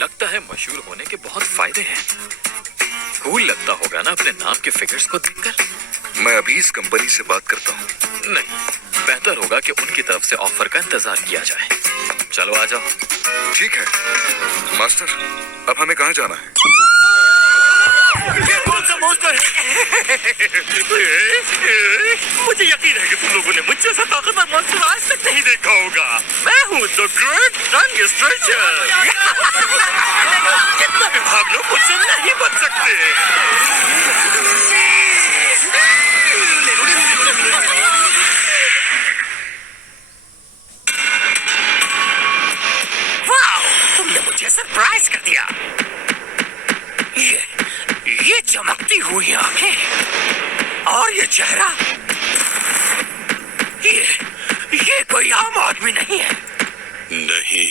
लगता है मशहूर होने के बहुत फायदे हैं। कूल लगता होगा ना अपने नाम के फिगर्स को देखकर। मैं अभी इस कंपनी से बात करता हूँ। नहीं, बेहतर होगा कि उनकी तरफ से ऑफर का इंतजार किया जाए। चलो आ जाओ। ठीक है मास्टर, अब हमें कहाँ जाना है? ये कौन सा मॉन्स्टर है? मुझे यकीन है कि तुम लोगों ने मुझ जैसा ताकतवर मॉन्स्टर आज तक नहीं देखा होगा। मैं हूँ द ग्रेट टंग स्ट्रेचर। कितना भी भाग लो मुझसे नहीं बच सकते। वाओ, तुमने मुझे सरप्राइज कर दिया। ये चमकती हुई आंखें और ये चेहरा, ये कोई आम आदमी नहीं है। नहीं,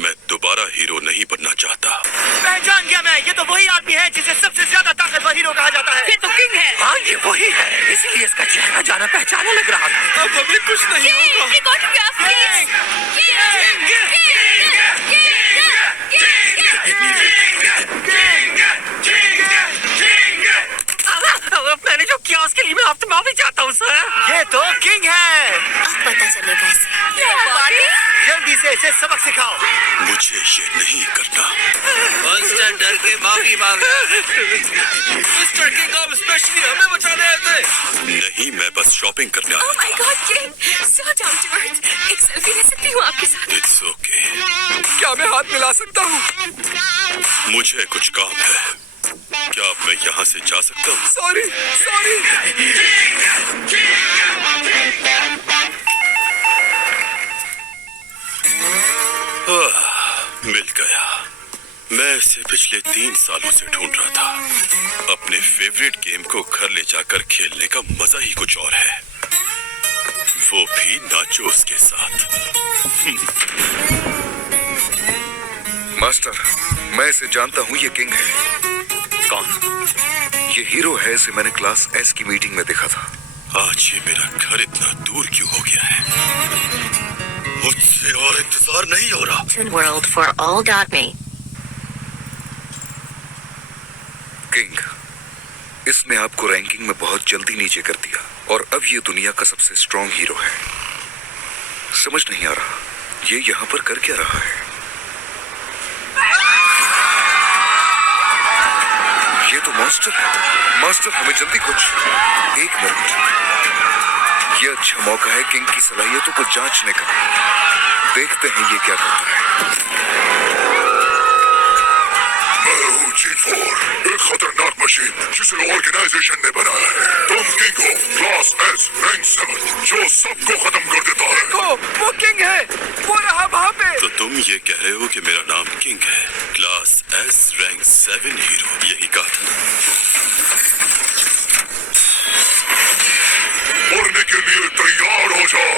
मैं दोबारा हीरो नहीं बनना चाहता। पहचान गया मैं, ये तो वही आदमी है जिसे सबसे ज्यादा ताकतवर हीरो कहा जाता है। ये तो किंग है। हाँ, ये वही है, इसीलिए इसका चेहरा जाना पहचाना लग रहा था। अब हमें कुछ नहीं होगा। मैंने जो किया उसके लिए मैं आपसे माफी चाहता हूँ सर। ये तो किंग है। अब पता चलेगा इसे। जल्दी से इसे सबक सिखाओ। मुझे ये नहीं करना। मॉन्स्टर डर के माफी मांगा। मिस्टर किंग आप स्पेशली हमें बचाने आए थे। नहीं, मैं बस शॉपिंग करने Oh आया my God, King! So down to earth. एक सेल्फी ले सकती हूँ आपके साथ? था। It's okay. क्या मैं हाथ मिला सकता हूँ? मुझे कुछ काम है। क्या अब मैं यहाँ से जा सकता हूँ? सॉरी। मिल गया। मैं इसे पिछले 3 सालों से ढूंढ रहा था। अपने फेवरेट गेम को घर ले जाकर खेलने का मजा ही कुछ और है, वो भी नाचोस के साथ। मास्टर, मैं इसे जानता हूँ, ये किंग है। कौन? ये हीरो है, इसे मैंने क्लास एस की मीटिंग में देखा था। आज ये मेरा घर इतना दूर क्यों हो गया है? मुझसे और इंतजार नहीं हो रहा। World4all.me किंग, इसने आपको रैंकिंग में बहुत जल्दी नीचे कर दिया और अब ये दुनिया का सबसे स्ट्रॉन्ग हीरो है। समझ नहीं आ रहा ये यहाँ पर कर क्या रहा है। ये तो मॉन्स्टर है। मास्टर, हमें जल्दी कुछ। 1 मिनट, ये अच्छा मौका है किंग की सलाहियतों को जांचने का। देखते हैं ये क्या करता है। मैं हूँ G4, एक खतरनाक मशीन जिसे ऑर्गेनाइजेशन ने बनाया है। तुम किंग हो, क्लास एस रैंक 7, जो सबको खत्म कर देता है। वो किंग है, वो रहा वहाँ पे। तो तुम ये कह रहे हो कि मेरा नाम किंग है? क्लास एस रैंक 7 हीरो, यही कहा था। मरने के लिए तैयार हो जाओ।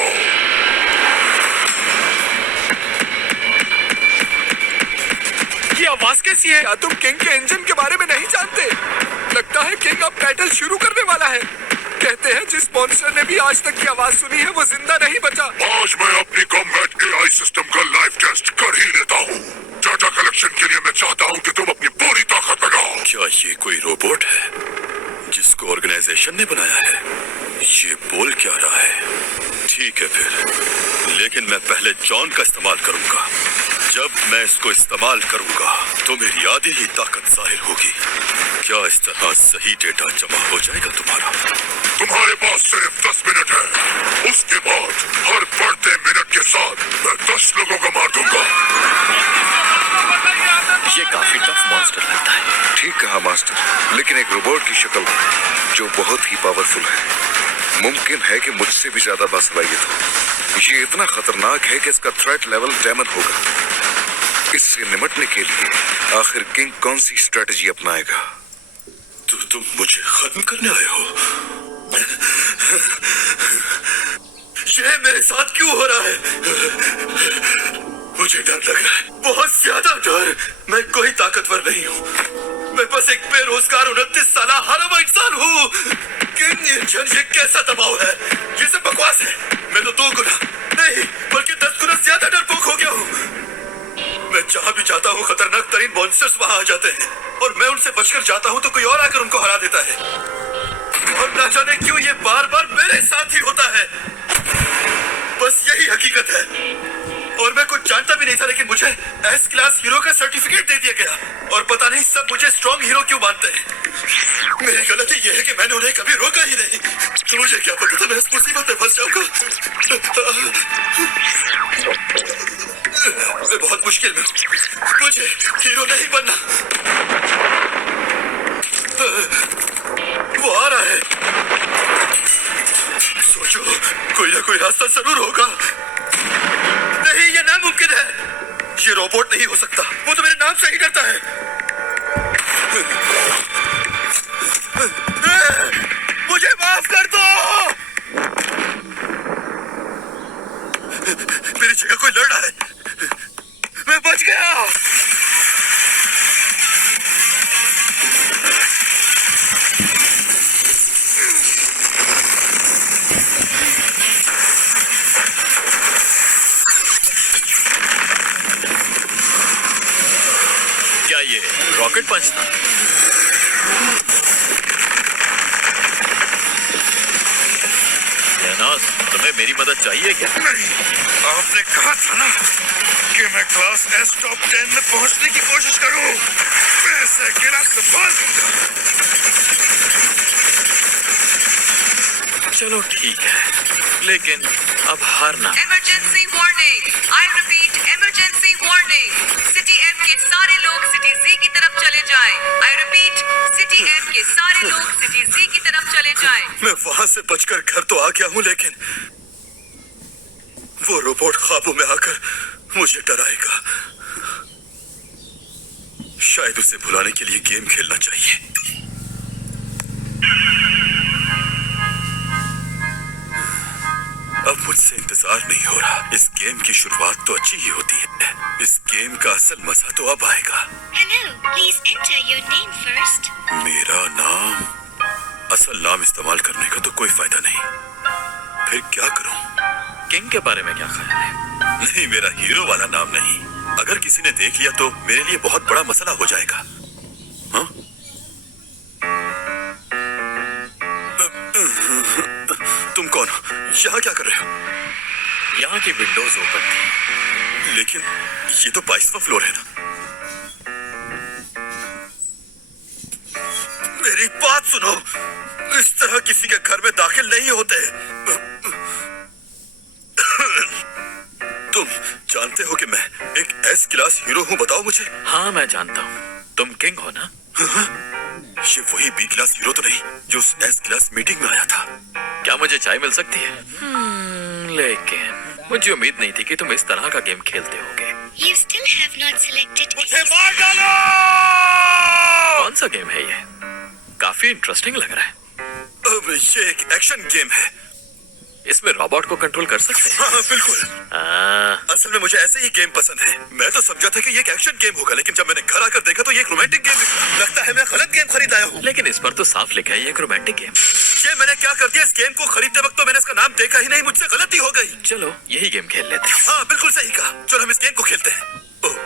ये आवाज कैसी है? क्या तुम किंग के इंजन के बारे में नहीं जानते? लगता है किंग अब बैटल शुरू करने वाला है। कहते हैं जिस मॉन्स्टर ने भी आज तक की आवाज सुनी है वो जिंदा नहीं बचा। आज मैं अपनी कॉम्बैट एआई सिस्टम का लाइव टेस्ट कर ही लेता हूँ। डाटा कलेक्शन के लिए मैं चाहता हूँ कि तुम अपनी पूरी ताकत लगाओ। क्या ये कोई रोबोट है जिसको ऑर्गेनाइजेशन ने बनाया है? ये बोल क्या रहा है? ठीक है फिर, लेकिन मैं पहले जॉन का इस्तेमाल करूंगा। जब मैं इसको इस्तेमाल करूंगा तो मेरी आधी ही ताकत जाहिर होगी। क्या इस तरह सही डेटा जमा हो जाएगा तुम्हारा? तुम्हारे पास सिर्फ 10 मिनट है। उसके बाद हर बढ़ते मिनट के साथ मैं 10 लोगों को मार दूंगा। ये काफी टफ मॉन्स्टर लगता है। ठीक कहा मास्टर, लेकिन एक रोबोट की शक्ल में जो बहुत ही पावरफुल है। मुमकिन है कि मुझसे भी ज्यादा बासलाहियत हो। ये इतना खतरनाक है कि इसका थ्रेट लेवल डेमन होगा। इससे निपटने के लिए आखिर किंग कौन सी स्ट्रेटजी अपनाएगा? तो तुम मुझे खत्म करने आए हो? ये मेरे साथ क्यों हो रहा है? मुझे डर लग रहा है, बहुत ज्यादा डर। मैं कोई ताकतवर नहीं हूँ, मैं बस एक बेरोजगार 29 साल हराम इंसान हूँ। किंग इंजन ये कैसा दबाव है? ये सब बकवास है। मैं तो 2 गुना नहीं बल्कि 10 गुना ज्यादा डरपोक हो गया हूँ। मैं जहाँ भी जाता हूँ खतरनाक तरीन मॉन्स्टर्स वहाँ आ जाते हैं और मैं उनसे बचकर जाता हूँ तो कोई और आकर उनको हरा देता है। और ना जाने क्यों ये बार बार मेरे साथ ही होता है। बस यही हकीकत है। और मैं कुछ जानता भी नहीं था, लेकिन मुझे एस क्लास हीरो का सर्टिफिकेट दे दिया गया। और पता नहीं सब मुझे स्ट्रॉन्ग हीरो क्यों मानते हैं। मेरी गलती यह है कि मैंने उन्हें कभी रोका ही नहीं। तो मुझे क्या पता था मैं इस मुसीबत में फंस जाऊंगा। मैं बहुत मुश्किल में हूँ। मुझे हीरो नहीं बनना। वो आ रहा है। सोचो कोई ना कोई रास्ता जरूर होगा। नहीं, ये नामुमकिन है। ये रोबोट नहीं हो सकता। वो तो मेरे नाम से ही डरता है। मुझे माफ कर दो। मेरी जगह कोई लड़ रहा है। मैं बच गया। क्या ये रॉकेट पंच था? तुम्हें मेरी मदद चाहिए क्या? नहीं, आपने कहा था ना कि मैं क्लास एस टॉप 10 में पहुंचने की कोशिश करूं। मैं इसे अकेला संभाल लूंगा। चलो ठीक है, लेकिन अब हारना। Emergency warning. I repeat, emergency warning. City M के सारे लोग सिटी जी की तरफ चले जाएं। आई रिपीट, सिटी एम के सारे लोग सिटी जी की तरफ चले जाएं। मैं वहां से बचकर घर तो आ गया हूं, लेकिन वो रोबोट ख्वाबों में आकर मुझे डराएगा। शायद उसे भुलाने के लिए गेम खेलना चाहिए। अब मुझसे इंतजार नहीं हो रहा। इस गेम की शुरुआत तो अच्छी ही होती है। इस गेम का असल मजा तो अब आएगा। Hello, please enter your name first. मेरा नाम, असल नाम इस्तेमाल करने का तो कोई फायदा नहीं। फिर क्या करूं? किंग के बारे में क्या ख्याल है? नहीं, मेरा हीरो वाला नाम नहीं। अगर किसी ने देख लिया तो मेरे लिए बहुत बड़ा मसला हो जाएगा। हाँ? तुम कौन हो? यहाँ क्या कर रहे हो? यहाँ की विंडोज ओपन थी। लेकिन ये तो 22वां फ्लोर है ना। मेरी बात सुनो, इस तरह किसी के घर में दाखिल नहीं होते। तुम जानते हो कि मैं एक एस क्लास हीरो हूँ, बताओ मुझे। हाँ, मैं जानता हूँ। तुम किंग हो ना? ये वही बी क्लास हीरो तो नहीं जो उस एस क्लास मीटिंग में आया था? क्या मुझे चाय मिल सकती है? लेकिन मुझे उम्मीद नहीं थी कि तुम इस तरह का गेम खेलते होगे। You still have not selected. मुझे मार डालो! कौन सा गेम है ये? काफी इंटरेस्टिंग लग रहा है। अब ये एक एक्शन गेम है। इसमें रोबोट को कंट्रोल कर सकते हैं? हाँ, बिल्कुल। असल में मुझे ऐसे ही गेम पसंद है। मैं तो समझा था कि ये एक एक्शन गेम होगा, लेकिन जब मैंने घर आकर देखा तो ये एक रोमांटिक गेम निकला। लगता है मैं गलत गेम खरीद आया हूँ। लेकिन इस पर तो साफ लिखा है ये एक रोमांटिक गेम। ये मैंने क्या कर दिया? इस गेम को खरीदते वक्त तो मैंने इसका नाम देखा ही नहीं। मुझसे गलती हो गई। चलो यही गेम खेल लेते हैं। हाँ, बिल्कुल सही कहा। चलो हम इस गेम को खेलते हैं। ओह,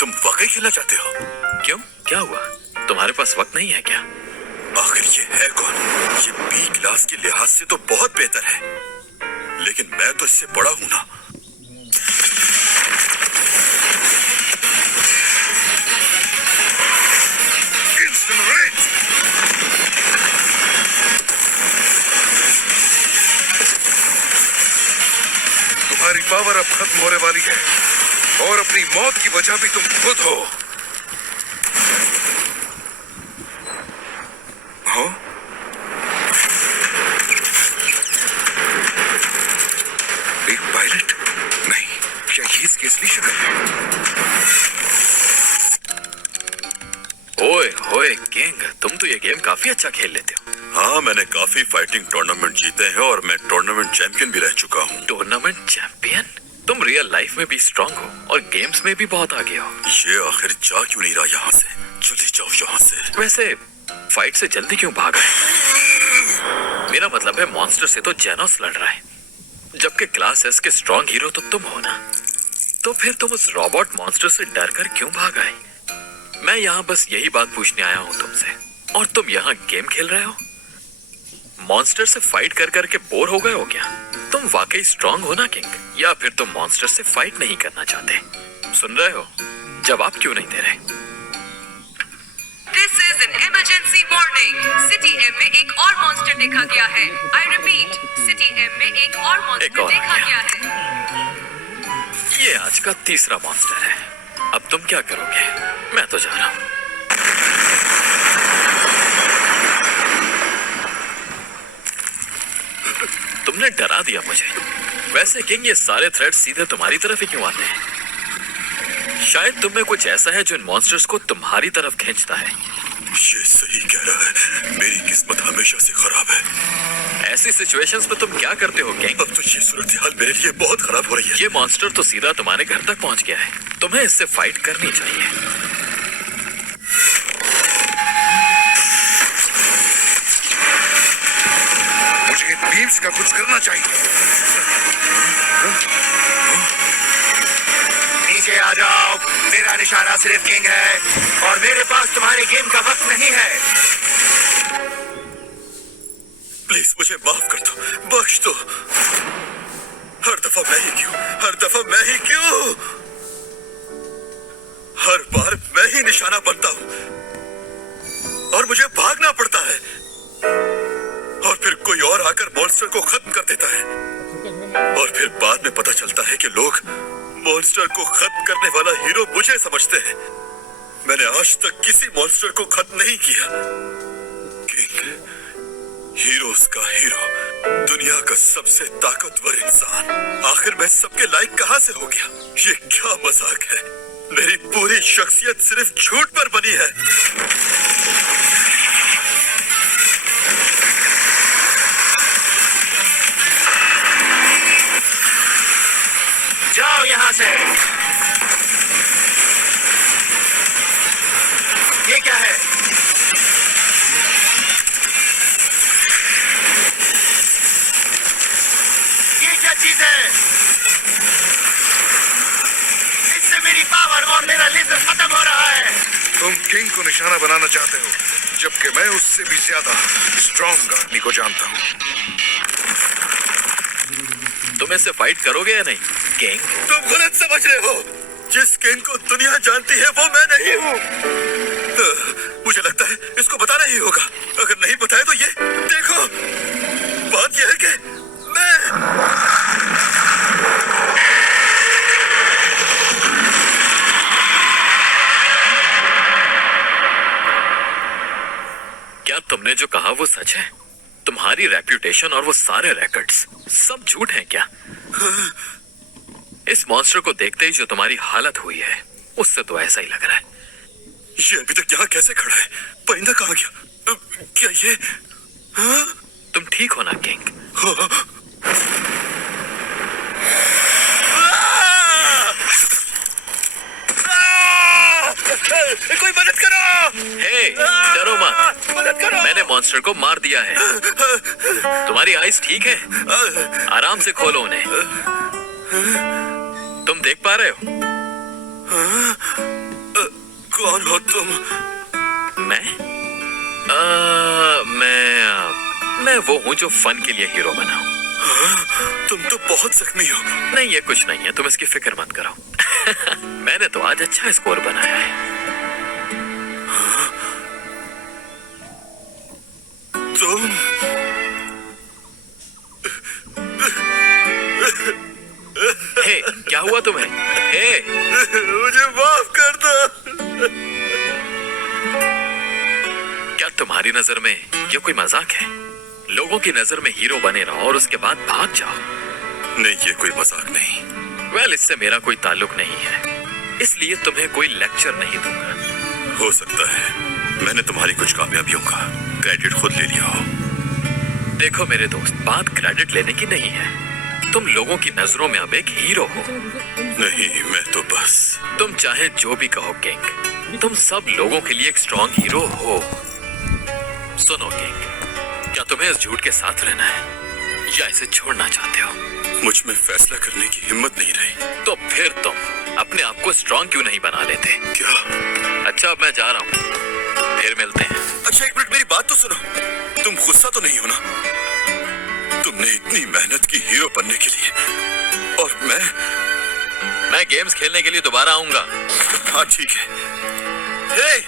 तुम वाकई खेलना चाहते हो? क्यों, क्या हुआ? तुम्हारे पास वक्त नहीं है क्या? आखिर ये है कौन? ये बी क्लास के लिहाज से तो बहुत बेहतर है, लेकिन मैं तो इससे बड़ा हूं ना। Incinerate! तुम्हारी पावर अब खत्म होने वाली है और अपनी मौत की वजह भी तुम खुद हो। हो? एक पायलट? नहीं, क्या ये इसकी असली शक्ल है? ओए होए किंग, तुम तो ये गेम काफी अच्छा खेल लेते हो। हाँ, मैंने काफी फाइटिंग टूर्नामेंट जीते हैं और मैं टूर्नामेंट चैंपियन भी रह चुका हूँ। Tournament champion? तुम रियल लाइफ में भी स्ट्रांग हो और गेम्स में भी बहुत आगे हो। ये आखिर जा क्यों नहीं रहा यहाँ से? चले जाओ यहाँ से। वैसे फाइट से जल्दी क्यों भाग रहे? मेरा मतलब है मॉन्स्टर से तो जेनोस लड़ रहा है, जबकि क्लास एस के स्ट्रांग हीरो तो तुम हो ना। तो फिर तुम उस रोबोट मॉन्स्टर से डर कर क्यों भाग आए? मैं यहाँ बस यही बात पूछने आया हूँ तुमसे, और तुम यहाँ गेम खेल रहे हो? मॉन्स्टर से फाइट कर करके बोर हो गए हो क्या? तुम वाकई स्ट्रांग हो ना किंग, या फिर तुम मॉन्स्टर से फाइट नहीं करना चाहते? सुन रहे हो? जवाब क्यों नहीं दे रहे? This is an emergency warning. City M में एक और मॉन्स्टर देखा गया है. I repeat, City M में एक और एक मॉन्स्टर और देखा आ गया। गया है. ये आज का तीसरा मॉन्स्टर है। अब तुम क्या करोगे? मैं तो जा रहा हूँ। तुमने डरा दिया मुझे। वैसे किंग, ये सारे थ्रेड्स सीधे तुम्हारी तरफ ही क्यों आते हैं? शायद तुम में कुछ ऐसा है जो इन मॉन्स्टर्स को तुम्हारी तरफ खींचता है। ये सही कह रहा है, मेरी किस्मत हमेशा से खराब है। ऐसी सिचुएशंस में तुम क्या करते हो किंग? अब तो ये सूरत हाल मेरे लिए बहुत खराब हो रही है। ये मॉन्स्टर तो सीधा तुम्हारे घर तक पहुंच गया है। तुम्हें इससे फाइट करनी चाहिए। मुझे इन बीम्स का कुछ करना चाहिए। नीचे आ जाओ, मेरा निशाना सिर्फ किंग है और मेरे पास तुम्हारी गेम का वक्त नहीं है। प्लीज मुझे माफ कर दो, बख्श दो। हर दफा मैं ही क्यों? हर दफा मैं ही क्यों? हर बार मैं ही निशाना बनता हूं और मुझे भागना पड़ता है, और फिर कोई और आकर मॉन्स्टर को खत्म कर देता है, और फिर बाद में पता चलता है कि लोग मॉन्स्टर को खत्म करने वाला हीरो मुझे समझते हैं। मैंने आज तक किसी मॉन्स्टर को खत्म नहीं किया। किंग, हीरोज का हीरो, दुनिया का सबसे ताकतवर इंसान, आखिर मैं सबके लायक कहां से हो गया? ये क्या मजाक है? मेरी पूरी शख्सियत सिर्फ झूठ पर बनी है। जाओ यहाँ से। ये क्या है? ये क्या चीज है? इससे मेरी पावर और मेरा लेजर खत्म हो रहा है। तुम किंग को निशाना बनाना चाहते हो, जबकि मैं उससे भी ज्यादा स्ट्रॉन्ग आदमी को जानता हूँ। तुम इससे फाइट करोगे या नहीं किंग? तुम गलत समझ रहे हो। जिस किंग को दुनिया जानती है वो मैं नहीं हूँ। मुझे लगता है इसको बताना ही होगा। अगर नहीं बताया तो ये देखो, बात यह है कि मैं क्या तुमने जो कहा वो सच है? तुम्हारी रेप्यूटेशन और वो सारे रिकॉर्ड्स सब झूठ हैं क्या? इस मॉन्स्टर को देखते ही जो तुम्हारी हालत हुई है, उससे तो ऐसा ही लग रहा है। ये अभी तक यहाँ कैसे खड़ा है? परिंदा कहाँ गया? क्या ये? हाँ? तुम ठीक हो ना किंग? कोई मदद करो! हे, डरो मत। मदद करो! मैंने मॉन्स्टर को मार दिया है। तुम्हारी आईज ठीक है? आराम से खोलो उन्हें। तुम देख पा रहे हो? कौन हो तुम? मैं वो हूँ जो फन के लिए हीरो बना हूँ। तुम तो बहुत जख्मी हो। नहीं, ये कुछ नहीं है, तुम इसकी फिक्र मत करो। मैंने तो आज अच्छा स्कोर बनाया है। तुम हे, क्या हुआ तुम्हें? हे, मुझे माफ कर दो। क्या तुम्हारी नजर में ये कोई मजाक है? लोगों की नजर में हीरो बने रहो और उसके बाद भाग जाओ। नहीं, ये कोई मजाक नहीं। वेल, इससे मेरा कोई ताल्लुक नहीं है, इसलिए तुम्हें कोई लेक्चर नहीं दूंगा। हो सकता है मैंने तुम्हारी कुछ कामयाबियों का क्रेडिट खुद ले लिया हो। देखो मेरे दोस्त, बात क्रेडिट लेने की नहीं है। तुम लोगों की नजरों में अब एक हीरो हो। नहीं, मैं तो बस। तुम चाहे जो भी कहो किंग, तुम सब लोगों के लिए एक स्ट्रॉन्ग हीरो हो। सुनो किंग, क्या तुम्हें इस झूठ के साथ रहना है या इसे छोड़ना चाहते हो? मुझ में फैसला करने की हिम्मत नहीं रही। तो फिर तुम अपने आप को स्ट्रांग क्यों नहीं बना लेते? क्या? अच्छा, अब मैं जा रहा हूँ, फिर मिलते हैं। अच्छा, एक मिनट, मेरी बात तो सुनो। तुम गुस्सा तो नहीं हो ना? तुमने इतनी मेहनत की हीरो बनने के लिए, और मैं गेम्स खेलने के लिए दोबारा आऊंगा। हाँ ठीक है। हे!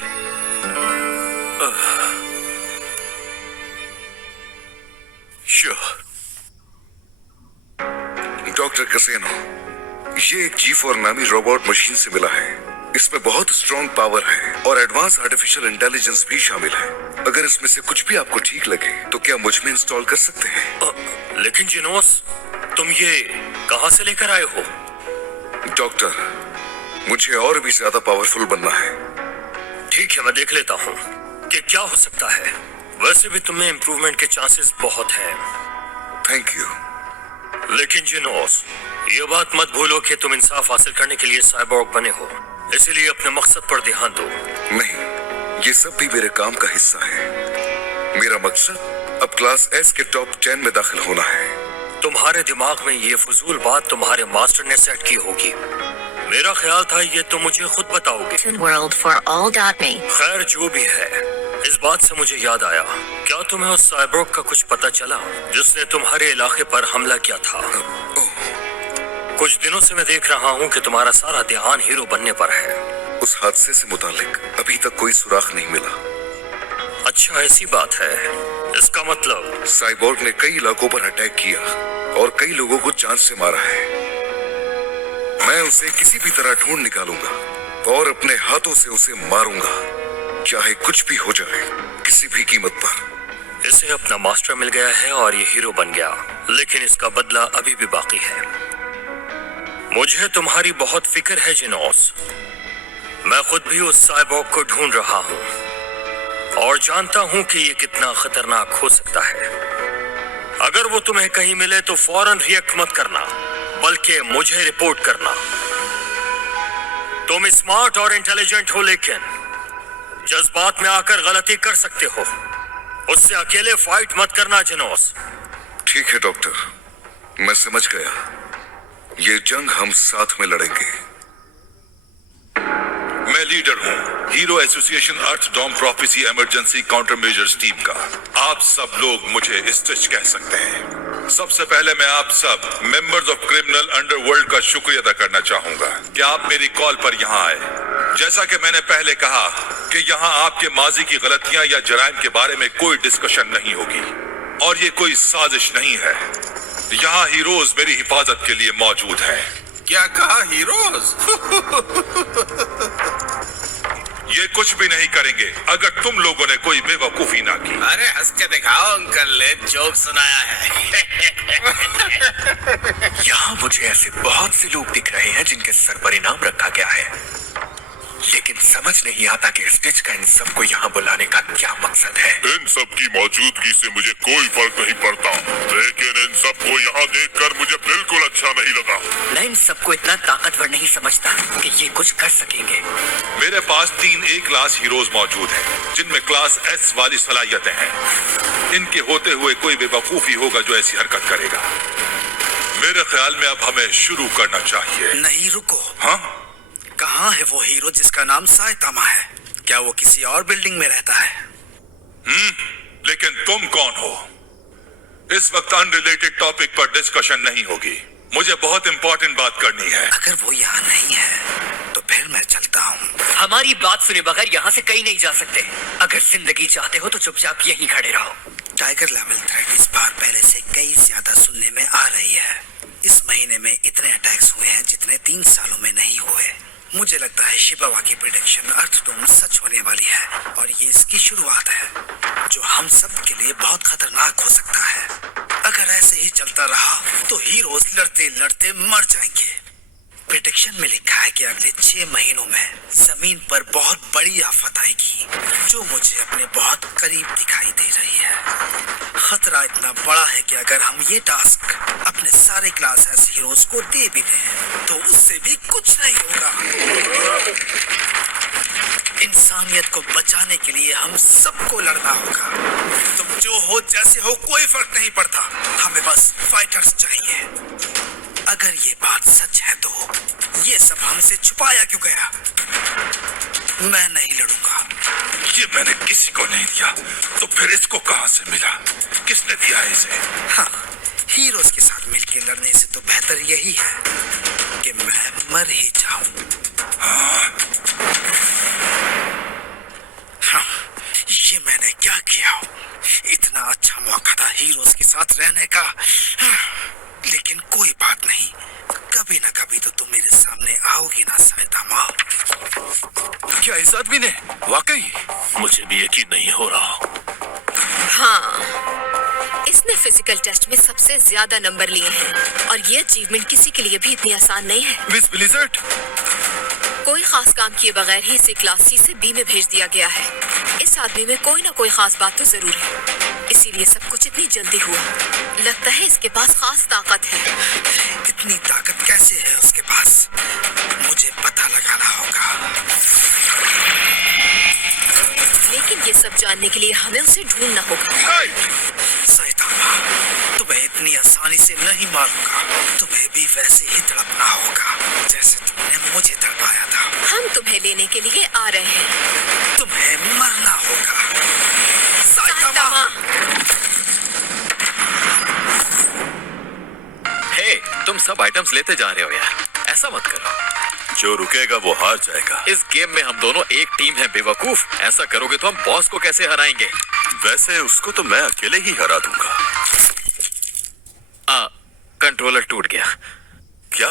श्योर। डॉक्टर कसेनो, ये एक G4 नामी रोबोट मशीन से मिला है। इसमें बहुत स्ट्रॉन्ग पावर है और एडवांस आर्टिफिशियल इंटेलिजेंस भी शामिल है। अगर इसमें से कुछ भी आपको ठीक लगे तो क्या मुझ में इंस्टॉल कर सकते हैं? लेकिन जिनोस, तुम ये कहां से लेकर आए हो? डॉक्टर, मुझे और भी ज्यादा पावरफुल बनना है। ठीक है, मैं देख लेता हूँ कि क्या हो सकता है। वैसे भी तुम्हें इम्प्रूवमेंट के चांसेस बहुत हैं। Thank you. लेकिन जिनोस, ये बात मत भूलो कि तुम इंसाफ हासिल करने के लिए साइबोर्ग बने हो, इसलिए अपने मकसद पर ध्यान दो। नहीं, ये सब भी मेरे काम का हिस्सा है। मेरा मकसद अब क्लास S के टॉप 10 में दाखिल होना है। तुम्हारे दिमाग में ये फजूल बात तुम्हारे मास्टर ने सेट की होगी। मेरा ख्याल था ये तुम मुझे खुद बताओगे। खैर, जो भी है, इस बात से मुझे याद आया, क्या तुम्हें उस साइबोर्ग का कुछ पता चला जिसने तुम्हारे इलाके पर हमला किया था? कुछ दिनों से मैं देख रहा हूँ कि तुम्हारा सारा ध्यान हीरो बनने पर है। उस हादसे से मुतालिक अभी तक कोई सुराग नहीं मिला। अच्छा, ऐसी बात है। इसका मतलब साइबोर्ग ने कई इलाकों पर अटैक किया और कई लोगों को जान से मारा है। मैं उसे किसी भी तरह ढूंढ निकालूंगा और अपने हाथों से उसे मारूंगा, चाहे कुछ भी हो जाए, किसी भी कीमत पर। इसे अपना मास्टर मिल गया है और ये हीरो बन गया, लेकिन इसका बदला अभी भी बाकी है। मुझे तुम्हारी बहुत फिक्र है जिनोस। मैं खुद भी उस साइबोर्ग को ढूंढ रहा हूँ और जानता हूँ कि ये कितना खतरनाक हो सकता है। अगर वो तुम्हें कहीं मिले तो फौरन रिएक्ट मत करना, बल्कि मुझे रिपोर्ट करना। तुम स्मार्ट और इंटेलिजेंट हो, लेकिन जज्बात में आकर गलती कर सकते हो। उससे अकेले फाइट मत करना जिनोस। ठीक है डॉक्टर, मैं समझ गया। ये जंग हम साथ में लड़ेंगे। मैं लीडर हूँ hero association earth dome prophecy emergency countermeasures team का। आप सब लोग मुझे स्टिच कह सकते हैं। सबसे पहले मैं आप सब मेंबर्स ऑफ क्रिमिनल अंडरवर्ल्ड का शुक्रिया अदा करना चाहूंगा कि आप मेरी कॉल पर यहाँ आए। जैसा कि मैंने पहले कहा कि यहाँ आपके माजी की गलतियां या जराइम के बारे में कोई डिस्कशन नहीं होगी और ये कोई साजिश नहीं है। यहाँ हीरोज मेरी हिफाजत के लिए मौजूद हैं। क्या कहा, हीरोज? ये कुछ भी नहीं करेंगे अगर तुम लोगों ने कोई बेवकूफी ना की। अरे हंस के दिखाओ, अंकल ने जोक सुनाया है। यहाँ मुझे ऐसे बहुत से लोग दिख रहे हैं जिनके सर पर इनाम रखा गया है, लेकिन समझ नहीं आता कि स्टिच का इन सबको यहाँ बुलाने का क्या मकसद है। इन सब की मौजूदगी से मुझे कोई फर्क नहीं पड़ता, लेकिन इन सबको यहाँ देखकर मुझे बिल्कुल अच्छा नहीं लगा। मैं इन सबको इतना ताकतवर नहीं समझता कि ये कुछ कर सकेंगे। मेरे पास 3 A क्लास हीरोज मौजूद हैं, जिनमें क्लास S वाली सलाहियतें हैं। इनके होते हुए कोई बेवकूफी होगा जो ऐसी हरकत करेगा। मेरे ख्याल में अब हमें शुरू करना चाहिए। नहीं, रुको। हाँ? कहाँ है वो हीरो जिसका नाम साइतामा है? क्या वो किसी और बिल्डिंग में रहता है? लेकिन तुम कौन हो? इस वक्त अनरिलेटेड टॉपिक पर डिस्कशन नहीं होगी। मुझे बहुत इंपॉर्टेंट बात करनी है। अगर वो यहाँ नहीं है तो फिर मैं चलता हूँ। हमारी बात सुने बगैर यहाँ से कहीं नहीं जा सकते। अगर जिंदगी चाहते हो तो चुपचाप यहीं खड़े रहो। टाइगर लेवल थ्रेट इस बार पहले से कई ज्यादा सुनने में आ रही है। इस महीने में इतने अटैक्स हुए हैं जितने 3 सालों में नहीं हुए। मुझे लगता है शिबावा की प्रेडिक्शन अर्थ डोम सच होने वाली है और ये इसकी शुरुआत है, जो हम सब के लिए बहुत खतरनाक हो सकता है। अगर ऐसे ही चलता रहा तो हीरोज लड़ते लड़ते मर जाएंगे। प्रेडिक्शन में लिखा है कि अगले 6 महीनों में जमीन पर बहुत बड़ी आफत आएगी, जो मुझे अपने बहुत करीब दिखाई दे रही है। खतरा इतना बड़ा है कि अगर हम ये टास्क अपने सारे क्लास एस हीरोज को दे भी दें तो उससे भी कुछ नहीं होगा। इंसानियत को बचाने के लिए हम सबको लड़ना होगा। तुम जो हो, जैसे हो, कोई फर्क नहीं पड़ता। हमें बस फाइटर्स चाहिए। अगर ये बात सच है तो ये सब हमसे छुपाया क्यों गया? मैं नहीं लड़ूंगा। ये मैंने किसी को नहीं दिया, तो फिर इसको कहां से मिला? किसने दिया है इसे? हाँ, हीरोज के साथ मिलकर लड़ने से तो बेहतर यही है कि मैं मर ही जाऊं। हाँ, ये मैंने क्या किया? इतना अच्छा मौका था हीरोज के साथ रहने का। लेकिन कोई बात नहीं, कभी ना कभी तो तुम मेरे सामने आओगी ना साइतामा। क्या इस आदमी ने वाकई? मुझे भी यकीन नहीं हो रहा। हाँ, इसने फिजिकल टेस्ट में सबसे ज्यादा नंबर लिए हैं और ये अचीवमेंट किसी के लिए भी इतनी आसान नहीं है। मिस ब्लिजर्ड, कोई खास काम किए बगैर ही इसे क्लास सी से बी में भेज दिया गया है। इस आदमी में कोई ना कोई खास बात तो जरूर है, इसीलिए सब कुछ इतनी जल्दी हुआ। लगता है इसके पास खास ताकत है। इतनी ताकत कैसे है उसके पास? मुझे पता लगाना होगा। लेकिन ये सब जानने के लिए हमें उसे ढूंढना होगा। साइतामा, तुम्हें इतनी आसानी से नहीं मारूंगा। तुम्हें भी वैसे ही तड़पना होगा जैसे तुमने मुझे तड़पाया था। हम तुम्हें लेने के लिए आ रहे हैं। तुम्हें मरना होगा साइतामा। हे, तुम सब आइटम्स लेते जा रहे हो यार, ऐसा मत करो। जो रुकेगा वो हार जाएगा। इस गेम में हम दोनों एक टीम है बेवकूफ। ऐसा करोगे तो हम बॉस को कैसे हराएंगे? वैसे उसको तो मैं अकेले ही हरा दूंगा। कंट्रोलर टूट गया। क्या?